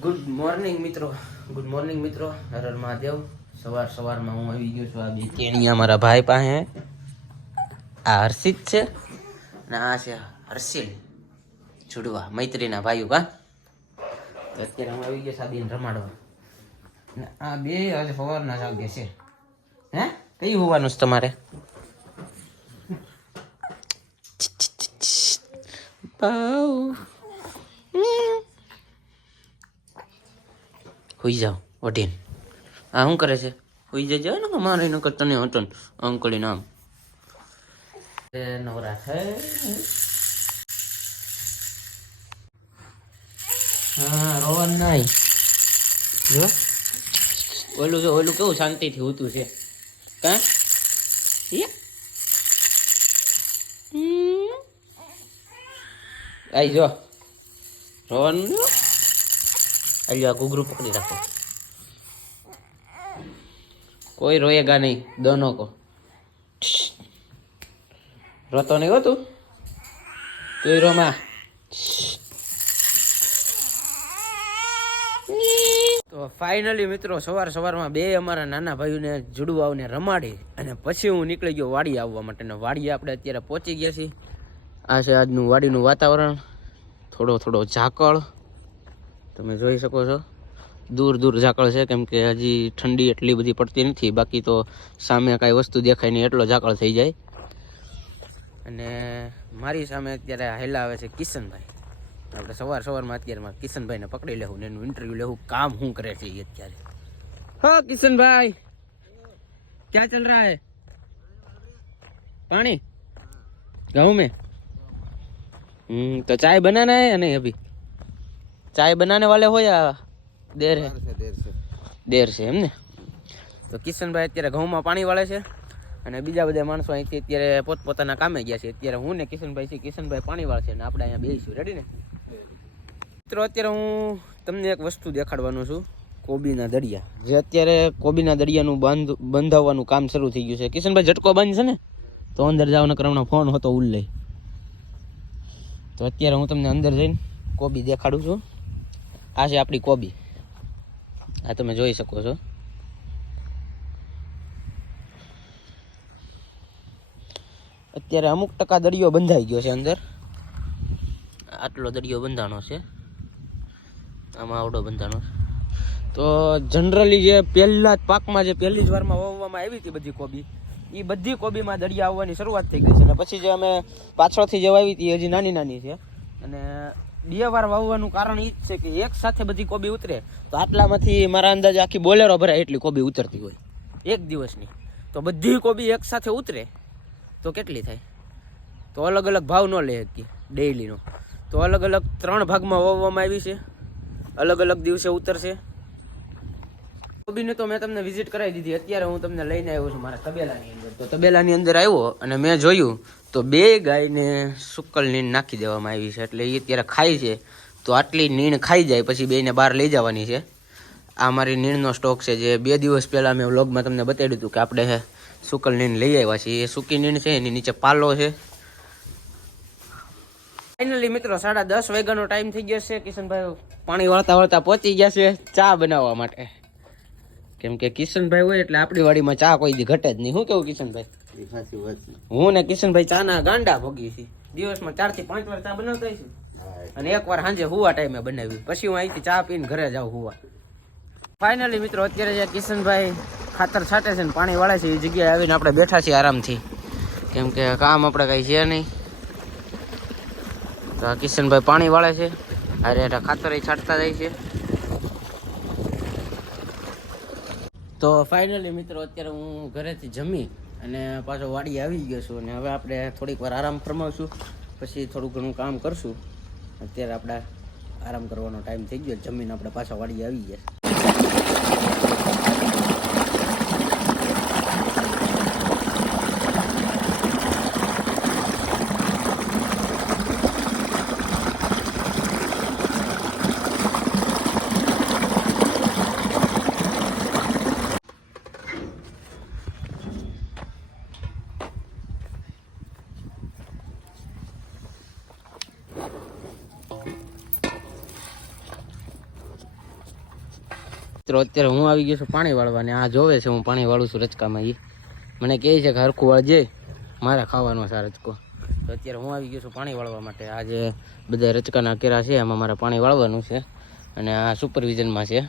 Good morning મિત્રો, good morning મિત્રો. હર હર મહાદેવ. સવારમાં હું આવી ગયો છું આ બે કેણિયા મારા ભાઈ પાસે. આ હર્ષિત છે અને આ છે હર્ષિલ, છુડવા મૈત્રીના ભાઈઓ. કા તો અત્યારે હું આવી ગયો સાદીને રમાડવા. અને આ બે આજે સવારના જાગે છે. હે કયું હોવાનું છે તમારે? હોઈ જાઓ વઢીને. આ શું કરે છે? હોઈ જજો ને મારે ન કરતા નહીં હતો અંકલી નામ નવરા થાય. હા રોવાનું નહીં. જો ઓલું કેવું શાંતિથી હોતું છે. કા આઈ જો રોવાનું નહીં. આલ્યો આ ઘૂઘરું પકડી રાખો. કોઈ રોએગા નહીં, દોનો કો. રોતો નહીં હો તું રોમાં. તો ફાઇનલી મિત્રો સવારમાં બે અમારા નાના ભાઈઓને જુડવાઓને રમાડી અને પછી હું નીકળી ગયો વાડી આવવા માટે. ને વાડીએ આપણે અત્યારે પહોંચી ગયા છીએ. આ છે આજનું વાડીનું વાતાવરણ. થોડો ઝાકળ તમે જોઈ શકો છો. દૂર ઝાકળ છે, કેમ કે હજી ઠંડી એટલી બધી પડતી નથી. બાકી તો સામે કાંઈ વસ્તુ દેખાય નહીં એટલો ઝાકળ થઈ જાય. અને મારી સામે અત્યારે હાલ્યા આવે છે કિશનભાઈ. આપણે સવારમાં અત્યારમાં કિશનભાઈને પકડી લેવું ને એનું ઇન્ટરવ્યૂ લેવું. કામ શું કરે છે એ અત્યારે. હા કિશનભાઈ, ક્યાં ચલ રહા હે? पानी गाँव में? तो चाय बनाना है या नहीं? अभी चाय बनाने वाले हो या देर है? देर છે એમ ને. તો કિશનભાઈ અત્યારે ઘઉંમાં પાણી વાળે છે અને બીજા બધા માણસો અહીંથી અત્યારે પોતપોતાના કામે ગયા છે. અત્યારે હું ને કિશનભાઈ છે, કિશનભાઈ પાણી વાળે છે ને આપણે અહીંયા બેસીશું. રેડી ને મિત્રો? અત્યારે હું તમને એક વસ્તુ દેખાડવાનું છું. કોબીના દળિયા, જે અત્યારે કોબીના દળિયાનું બંધાવવાનું કામ શરૂ થઈ ગયું છે. કિશનભાઈ ઝટકો બંધ છે ને, તો અંદર જવાનો કરવાનો ફોન હતો ઉલ્લે. તો અત્યારે હું તમને અંદર જઈને કોબી દેખાડું છું. આ છે આપણી કોબી, આ તમે જોઈ શકો છો. અત્યારે અમુક ટકા દરિયો બંધાઈ ગયો છે અંદર. આટલો દરિયો બંધાણો છે, આમાં આવડો બંધાણો છે. તો જનરલી જે પહેલા જ પાકમાં જે પહેલી જ વારમાં વાવવામાં આવી હતી બધી કોબી, એ બધી કોબીમાં દરિયા આવવાની શરૂઆત થઈ ગઈ છે. અને પછી જે અમે પાછળથી જે વાવી હતી એ હજી નાની છે. અને બે વાર વાવવાનું કારણ એ જ છે કે એક સાથે બધી કોબી ઉતરે તો આટલામાંથી મારા અંદાજે આખી બોલેરો ભરાય એટલી કોબી ઉતરતી હોય એક દિવસની. તો બધી કોબી એક સાથે ઉતરે તો કેટલી થાય? તો અલગ અલગ ભાવ ન લે શકીએ ડેઈલીનો. તો અલગ અલગ 3 ભાગમાં વાવવામાં આવી છે, અલગ અલગ દિવસે ઉતરશે. કોબીને તો મેં તમને વિઝિટ કરાવી દીધી. અત્યારે હું તમને લઈને આવ્યો છું મારા તબેલાની અંદર. તો તબેલાની અંદર આવ્યો અને મેં જોયું તો 2 ગાયને સુક્કલ નીણ નાખી દેવામાં આવી છે. એટલે એ અત્યારે ખાય છે. તો આટલી નીણ ખાઈ જાય પછી બેને બહાર લઈ જવાની છે. આ મારી નીણનો સ્ટોક છે, જે 2 દિવસ પહેલાં મેં વ્લોગમાં તમને બતાવ્યું હતું કે આપણે સુક્કલ નીણ લઈ આવ્યા છીએ. એ સૂકી નીણ છે, એની નીચે પાલો છે. ફાઇનલી મિત્રો 10:30 વાગ્યાનો ટાઈમ થઈ ગયો છે. કિશનભાઈ પાણી વાળતા પહોંચી ગયા છે ચા બનાવવા માટે. કેમ કે કિશનભાઈ હોય એટલે આપણી વાડીમાં ચા કોઈ દી ઘટે જ નહીં. શું કેવું કિશનભાઈ? હું ને કિશનભાઈ ચાના ગાંડા ભોગી છે. દિવસમાં 4 થી 5 વાર ચા બનાવતા છે અને એક વાર સાંજે હુવા ટાઈમે બનાવી. પછી હું અહીંથી ચા પીને ઘરે જાઉં હુવા. ફાઇનલી મિત્રો અત્યારે જે કિશનભાઈ ખાતર છાંટે છે ને પાણી વાળે છે એ જગ્યાએ આવીને આપણે બેઠા છીએ આરામથી. કેમ કે કામ આપણે કઈ છે નહીં. તો આ કિશનભાઈ પાણી વાળે છે, અરે ખાતર છાંટતા જાય છે. તો ફાઇનલી મિત્રો અત્યારે હું ઘરેથી જમી અને પાછો વાડી આવી ગયો છું. અને હવે આપણે થોડીક વાર આરામ ફરમાવશું, પછી થોડું ઘણું કામ કરશું. અત્યારે આપણે આરામ કરવાનો ટાઈમ થઈ ગયો. જમીને આપણે પાછા વાડી આવી ગયા. મિત્રો અત્યારે હું આવી ગયો છું પાણી વાળવા ને આ જોવે છે હું પાણી વાળું છું રચકામાં. એ મને કહે છે કે હરખું વાળજે, મારે ખાવાનો છે આ રચકો. તો અત્યારે હું આવી ગયો છું પાણી વાળવા માટે. આ જે બધા રચકાના કેરા છે એમાં મારે પાણી વાળવાનું છે અને આ સુપરવિઝનમાં છે.